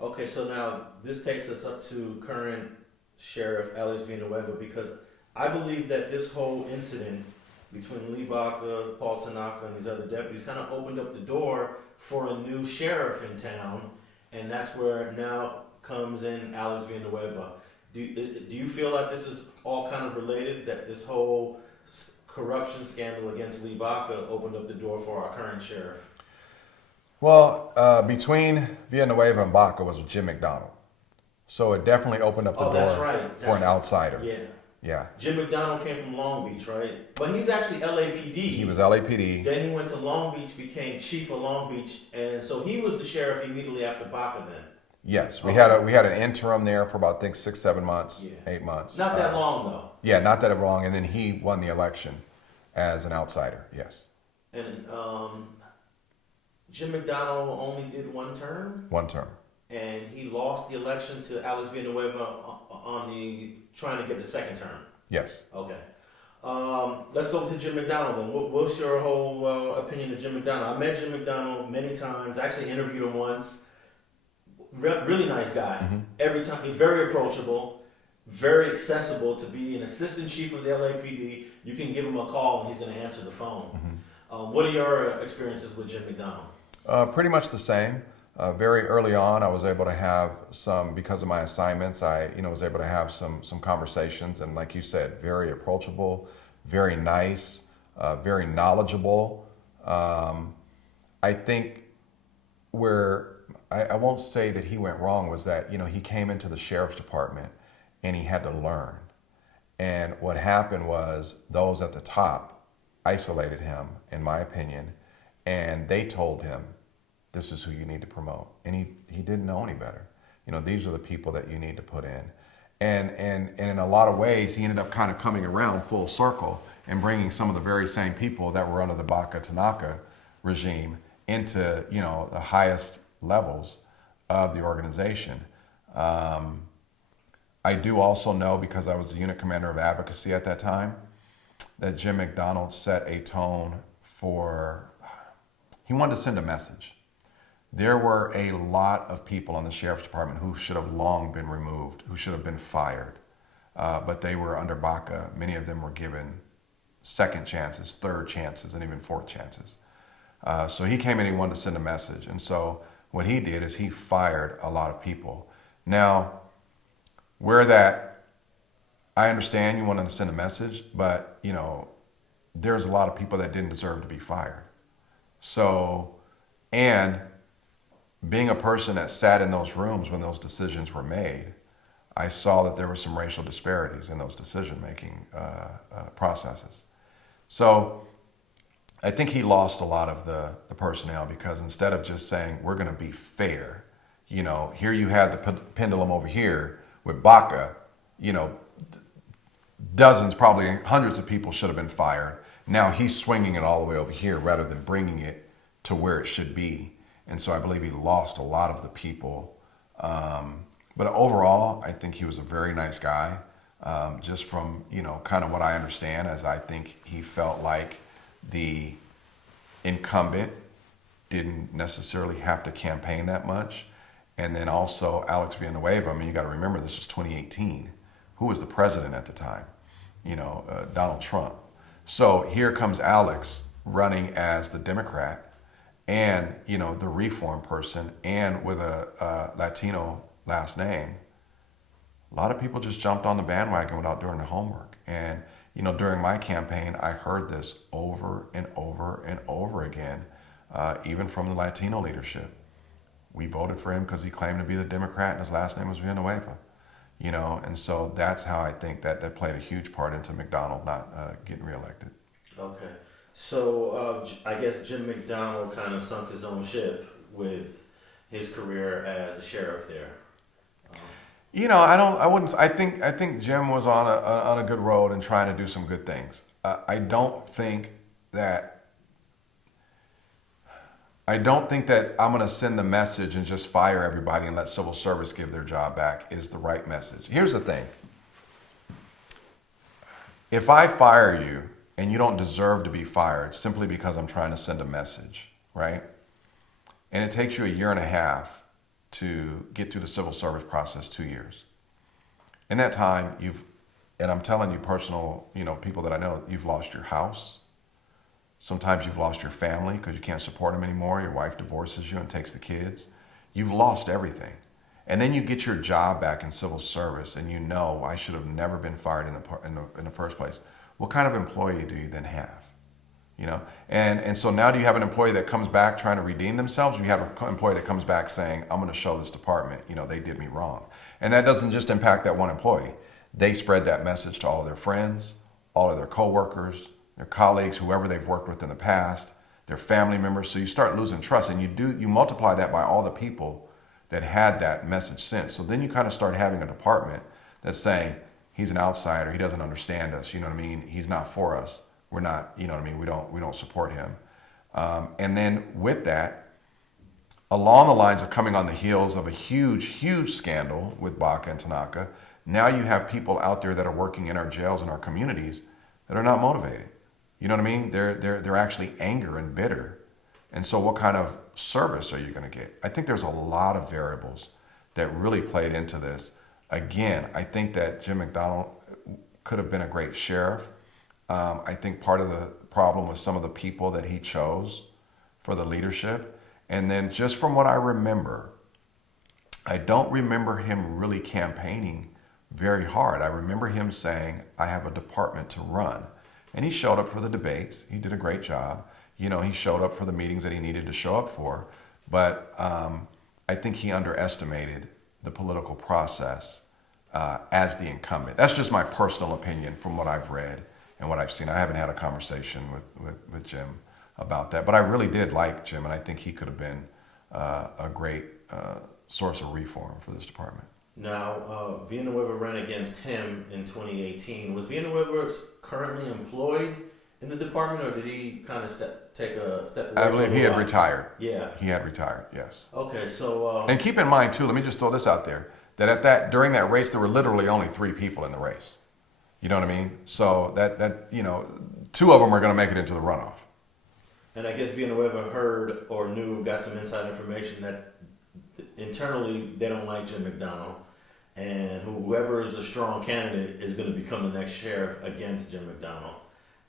Okay, so now this takes us up to current Sheriff Alex Villanueva because I believe that this whole incident between Lee Baca, Paul Tanaka, and these other deputies kind of opened up the door for a new sheriff in town, and that's where now comes in Alex Villanueva. Do you feel like this is all kind of related, that this whole corruption scandal against Lee Baca opened up the door for our current sheriff? Well, between Villanueva and Baca was Jim McDonnell. So it definitely opened up the Oh, that's door right. for an outsider. Yeah. Yeah. Jim McDonnell came from Long Beach, right? But he's actually LAPD. He was LAPD. Then he went to Long Beach, became chief of Long Beach, and so he was the sheriff immediately after Baca then. Yes, we had an interim there for about, I think, 6, 7 months, 8 months. Not that long though. Yeah, not that long, and then he won the election as an outsider. Yes. And Jim McDonnell only did one term. One term. And he lost the election to Alex Villanueva on the trying to get the second term. Yes. Okay. Let's go to Jim McDonnell then. What's your whole opinion of Jim McDonnell? I met Jim McDonnell many times. I actually interviewed him once. Really nice guy. Mm-hmm. Every time, he's very approachable, very accessible to be an assistant chief of the LAPD. You can give him a call and he's going to answer the phone. Mm-hmm. What are your experiences with Jim McDonnell? Pretty much the same. Very early on, I was able to have some, because of my assignments, I was able to have some conversations, and like you said, very approachable, very nice, very knowledgeable. I think where I won't say that he went wrong was that he came into the sheriff's department and he had to learn, and what happened was those at the top isolated him, in my opinion, and they told him, this is who you need to promote. And he didn't know any better. These are the people that you need to put in. And in a lot of ways, he ended up kind of coming around full circle and bringing some of the very same people that were under the Baca Tanaka regime into, the highest levels of the organization. I do also know, because I was the unit commander of advocacy at that time, that Jim McDonnell set a tone he wanted to send a message. There were a lot of people in the sheriff's department who should have long been removed, who should have been fired, but they were under Baca. Many of them were given second chances, third chances, and even fourth chances. So he came in and he wanted to send a message. And so what he did is he fired a lot of people. Now, I understand you wanted to send a message, but there's a lot of people that didn't deserve to be fired. So, and being a person that sat in those rooms when those decisions were made, I saw that there were some racial disparities in those decision-making processes. So I think he lost a lot of the personnel, because instead of just saying, we're going to be fair, here you had the pendulum over here with Baca, dozens, probably hundreds of people should have been fired. Now he's swinging it all the way over here rather than bringing it to where it should be. And so I believe he lost a lot of the people. But overall, I think he was a very nice guy, just from, kind of what I understand, as I think he felt like the incumbent didn't necessarily have to campaign that much. And then also Alex Villanueva, you got to remember, this was 2018. Who was the president at the time? Donald Trump. So here comes Alex running as the Democrat, and the reform person, and with a Latino last name. A lot of people just jumped on the bandwagon without doing the homework. And during my campaign, I heard this over and over and over again, even from the Latino leadership. We voted for him because he claimed to be the Democrat and his last name was Villanueva. And so that's how I think that played a huge part into McDonnell not getting reelected. Okay. So I guess Jim McDonnell kind of sunk his own ship with his career as the sheriff there. I think Jim was on a good road and trying to do some good things. I don't think that I'm going to send the message and just fire everybody and let civil service give their job back is the right message. Here's the thing. If I fire you and you don't deserve to be fired simply because I'm trying to send a message, right? And it takes you a year and a half to get through the civil service process, 2 years. In that time, and I'm telling you personal, people that I know, you've lost your house. Sometimes you've lost your family because you can't support them anymore. Your wife divorces you and takes the kids. You've lost everything. And then you get your job back in civil service and I should have never been fired in the first place. What kind of employee do you then have? And so now do you have an employee that comes back trying to redeem themselves, or you have an employee that comes back saying, I'm going to show this department, they did me wrong. And that doesn't just impact that one employee. They spread that message to all of their friends, all of their coworkers, their colleagues, whoever they've worked with in the past, their family members. So you start losing trust, and you multiply that by all the people that had that message sent. So then you kind of start having a department that's saying, he's an outsider, he doesn't understand us, he's not for us. We're not, we don't support him. And then with that, along the lines of coming on the heels of a huge, huge scandal with Baca and Tanaka, now you have people out there that are working in our jails and our communities that are not motivated. They're actually angry and bitter. And so what kind of service are you going to get? I think there's a lot of variables that really played into this. Again, I think that Jim McDonnell could have been a great sheriff. I think part of the problem was some of the people that he chose for the leadership. And then just from what I remember, I don't remember him really campaigning very hard. I remember him saying, I have a department to run. And he showed up for the debates. He did a great job. He showed up for the meetings that he needed to show up for. But I think he underestimated the political process as the incumbent. That's just my personal opinion from what I've read and what I've seen. I haven't had a conversation with Jim about that. But I really did like Jim, and I think he could have been a great source of reform for this department. Now, Villanueva ran against him in 2018. Was Villanueva currently employed in the department, or did he kind of take a step away? I believe he had retired. Yeah. He had retired, yes. Okay, so... and keep in mind, too, let me just throw this out there, that during that race, there were literally only 3 people in the race. You know what I mean? So that 2 of them are going to make it into the runoff. And I guess Villanueva heard or got some inside information that internally they don't like Jim McDonnell, and whoever is a strong candidate is going to become the next sheriff against Jim McDonnell.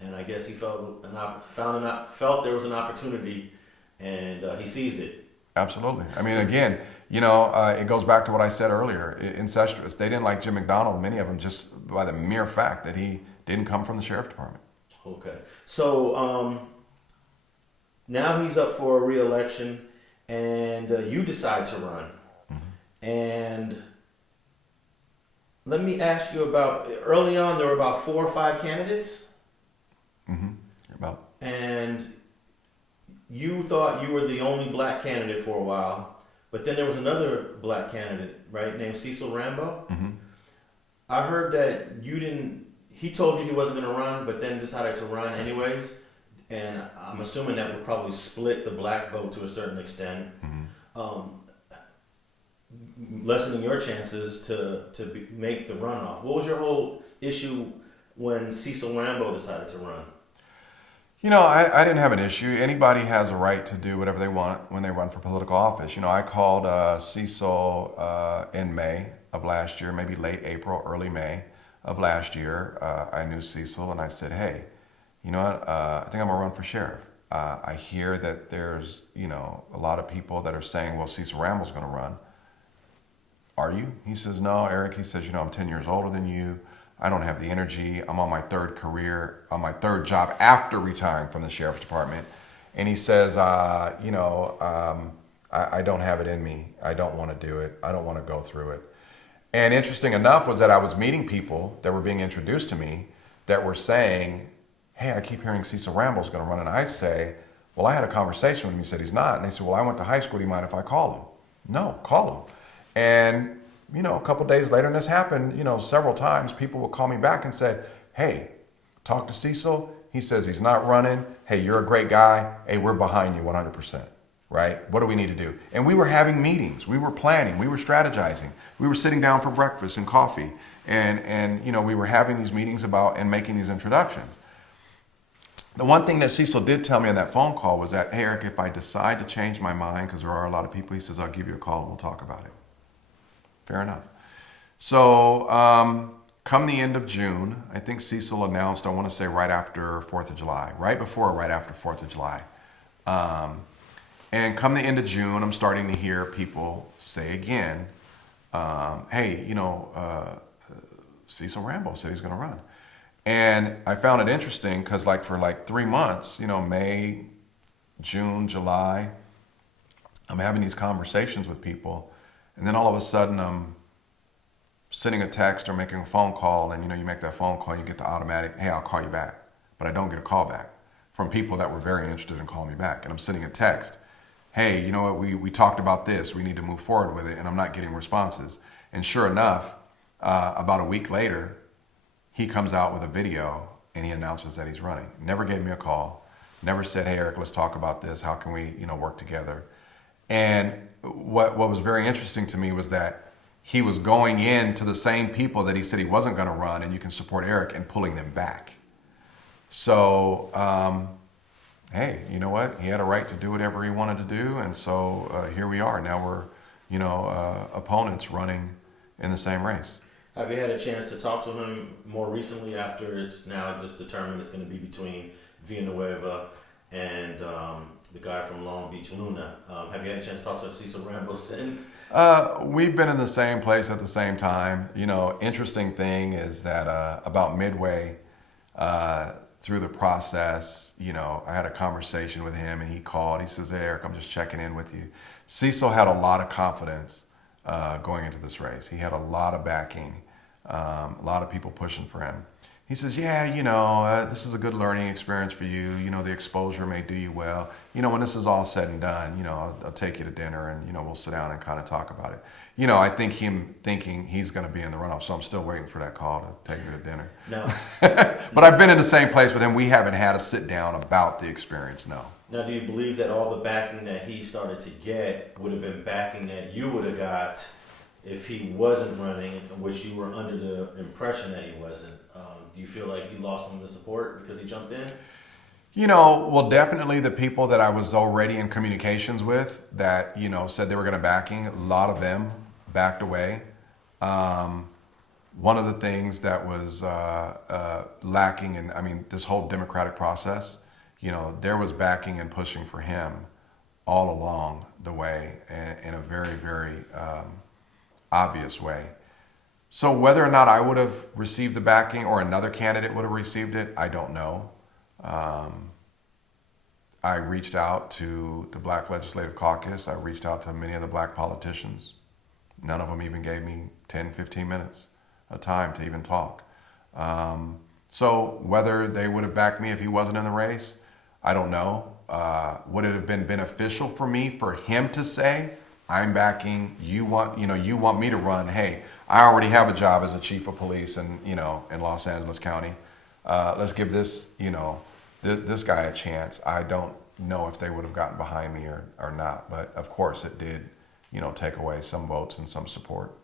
And I guess he felt there was an opportunity, and he seized it. Absolutely. I mean, again, it goes back to what I said earlier, incestuous. They didn't like Jim McDonnell, many of them, just by the mere fact that he didn't come from the sheriff's department. Okay. So now he's up for a re-election, and you decide to run. Mm-hmm. And let me ask you about, early on there were about 4 or 5 candidates. Mm-hmm. And you thought you were the only black candidate for a while, but then there was another black candidate, right, named Cecil Rhambo. Mm-hmm. I heard that he told you he wasn't going to run, but then decided to run anyways. And I'm assuming that would probably split the black vote to a certain extent, lessening your chances to make the runoff. What was your whole issue when Cecil Rhambo decided to run? I didn't have an issue. Anybody has a right to do whatever they want when they run for political office. I called Cecil in May of last year, maybe late April, early May of last year. I knew Cecil, and I said, hey, you know what, I think I'm going to run for sheriff. I hear that there's, a lot of people that are saying, well, Cecil Rhambo's going to run. Are you? He says, no, Eric. He says, I'm 10 years older than you. I don't have the energy. I'm on my 3rd career, on my 3rd job after retiring from the sheriff's department. And he says, I don't have it in me. I don't want to do it. I don't want to go through it. And interesting enough was that I was meeting people that were being introduced to me that were saying, hey, I keep hearing Cecil Rhambo's going to run. And I say, well, I had a conversation with him. He said he's not. And they said, well, I went to high school. Do you mind if I call him? No, call him. And a couple days later, and this happened, several times, people would call me back and say, hey, talk to Cecil. He says he's not running. Hey, you're a great guy. Hey, we're behind you 100%, right? What do we need to do? And we were having meetings. We were planning. We were strategizing. We were sitting down for breakfast and coffee. And we were having these meetings about and making these introductions. The one thing that Cecil did tell me on that phone call was that, hey, Eric, if I decide to change my mind, because there are a lot of people, he says, I'll give you a call and we'll talk about it. Fair enough. So come the end of June, I think Cecil announced, I want to say right after 4th of July, right before or right after 4th of July. And come the end of June, I'm starting to hear people say again, hey, Cecil Rhambo said he's going to run. And I found it interesting because for 3 months, May, June, July, I'm having these conversations with people. And then all of a sudden I'm sending a text or making a phone call. And, you make that phone call, you get the automatic, hey, I'll call you back. But I don't get a call back from people that were very interested in calling me back. And I'm sending a text, hey, you know what, we talked about this. We need to move forward with it. And I'm not getting responses. And sure enough, about a week later, he comes out with a video and he announces that he's running. Never gave me a call. Never said, hey, Eric, let's talk about this. How can we, work together? And what was very interesting to me was that he was going in to the same people that he said he wasn't going to run and you can support Eric and pulling them back. So, hey, you know what? He had a right to do whatever he wanted to do. And so here we are. Now we're, opponents running in the same race. Have you had a chance to talk to him more recently after it's now just determined it's going to be between Villanueva and the guy from Long Beach, Luna? Have you had a chance to talk to Cecil Rhambo since? We've been in the same place at the same time. Interesting thing is that about midway through the process, I had a conversation with him and he called. He says, hey, Eric, I'm just checking in with you. Cecil had a lot of confidence going into this race. He had a lot of backing. A lot of people pushing for him. He says, yeah, this is a good learning experience for you. The exposure may do you well. When this is all said and done, I'll take you to dinner and, we'll sit down and kind of talk about it. I think him thinking he's going to be in the runoff, so I'm still waiting for that call to take me to dinner. No. But I've been in the same place with him. We haven't had a sit down about the experience, no. Now, do you believe that all the backing that he started to get would have been backing that you would have got if he wasn't running, which you were under the impression that he wasn't? Do you feel like you lost some of the support because he jumped in? Well, definitely the people that I was already in communications with that, said they were going to backing, a lot of them backed away. One of the things that was lacking in, this whole democratic process, there was backing and pushing for him all along the way in a very, very obvious way. So whether or not I would have received the backing or another candidate would have received it, I don't know. I reached out to the Black Legislative Caucus. I reached out to many of the black politicians. None of them even gave me 10, 15 minutes of time to even talk. So whether they would have backed me if he wasn't in the race, I don't know. Would it have been beneficial for me for him to say, I'm backing, you want me to run. Hey, I already have a job as a chief of police in Los Angeles County. Let's give this, this guy a chance. I don't know if they would have gotten behind me or not, but of course it did, take away some votes and some support.